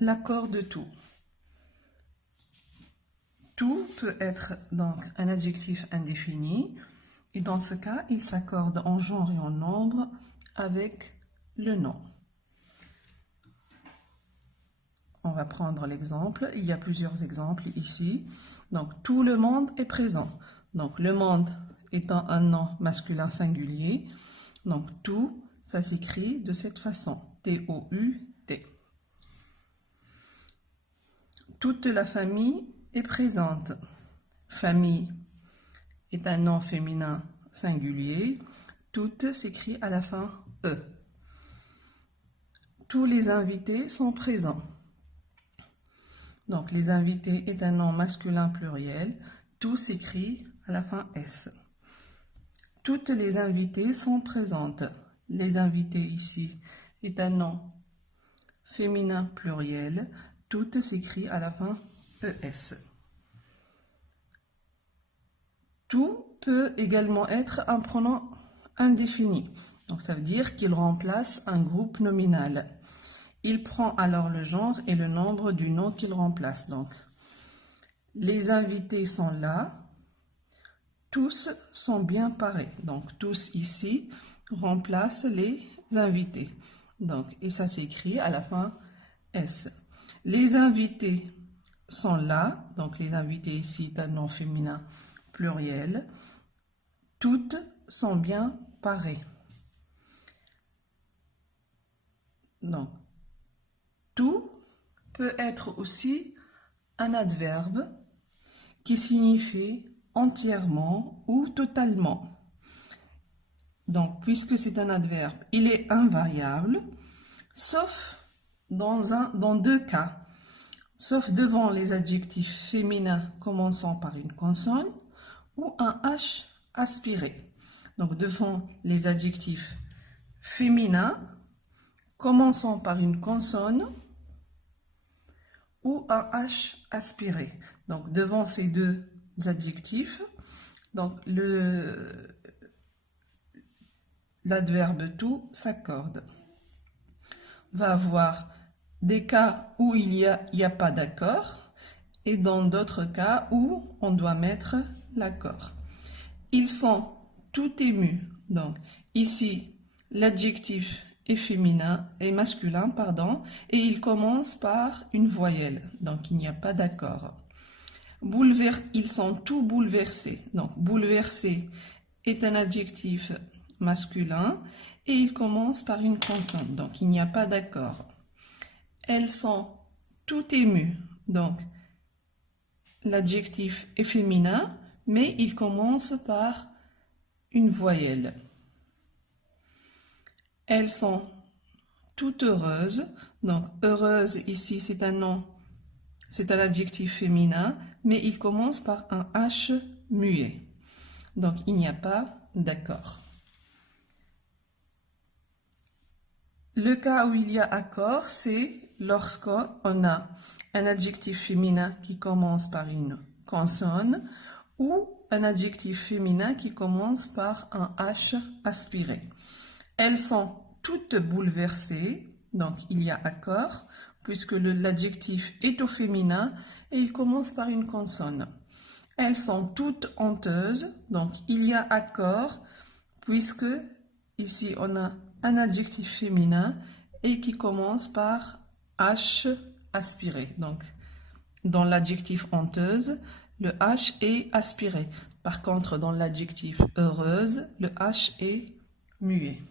l'accord de tout. Tout peut être donc un adjectif indéfini et dans ce cas, il s'accorde en genre et en nombre avec le nom. On va prendre l'exemple. Il y a plusieurs exemples ici. Donc, tout le monde est présent. Donc, le monde étant un nom masculin singulier. Donc, tout, ça s'écrit de cette façon. T-O-U-T. Toute la famille est présente. Famille est un nom féminin singulier. Toute s'écrit à la fin E. Tous les invités sont présents. Donc, les invités est un nom masculin pluriel. Tout s'écrit à la fin S. Toutes les invitées sont présentes. Les invités ici est un nom féminin pluriel. Tout s'écrit à la fin ES. Tout peut également être un pronom indéfini. Donc, ça veut dire qu'il remplace un groupe nominal. Il prend alors le genre et le nombre du nom qu'il remplace. Donc, les invités sont là. Tous sont bien parés. Donc, tous ici remplacent les invités. Donc, et ça s'écrit à la fin S. Les invités sont là. Donc, les invités ici est un nom féminin pluriel. Toutes sont bien parées. Donc, tout peut être aussi un adverbe qui signifie entièrement ou totalement. Donc, puisque c'est un adverbe, il est invariable, sauf dans deux cas. Sauf devant les adjectifs féminins commençant par une consonne ou un H aspiré. Donc, devant les adjectifs féminins commençant par une consonne ou un H aspiré. Donc, devant ces deux adjectifs, donc l'adverbe tout s'accorde. On va avoir des cas où il n'y a pas d'accord et dans d'autres cas où on doit mettre l'accord. Ils sont tout émus. Donc, ici, l'adjectif est féminin et masculin, pardon, et il commence par une voyelle. Donc, il n'y a pas d'accord. Ils sont tout bouleversés. Donc, bouleversé est un adjectif masculin et il commence par une consonne. Donc, il n'y a pas d'accord. Elles sont tout émues. Donc, l'adjectif est féminin, mais il commence par une voyelle. Elles sont toutes heureuses. Donc, heureuse ici, c'est un nom, c'est un adjectif féminin, mais il commence par un H muet. Donc, il n'y a pas d'accord. Le cas où il y a accord, c'est lorsqu'on a un adjectif féminin qui commence par une consonne ou un adjectif féminin qui commence par un H aspiré. Elles sont toutes bouleversées, donc il y a accord, puisque l'adjectif est au féminin et il commence par une consonne. Elles sont toutes honteuses, donc il y a accord, puisque ici on a un adjectif féminin et qui commence par H aspiré. Donc, dans l'adjectif honteuse, le H est aspiré. Par contre, dans l'adjectif heureuse, le H est muet.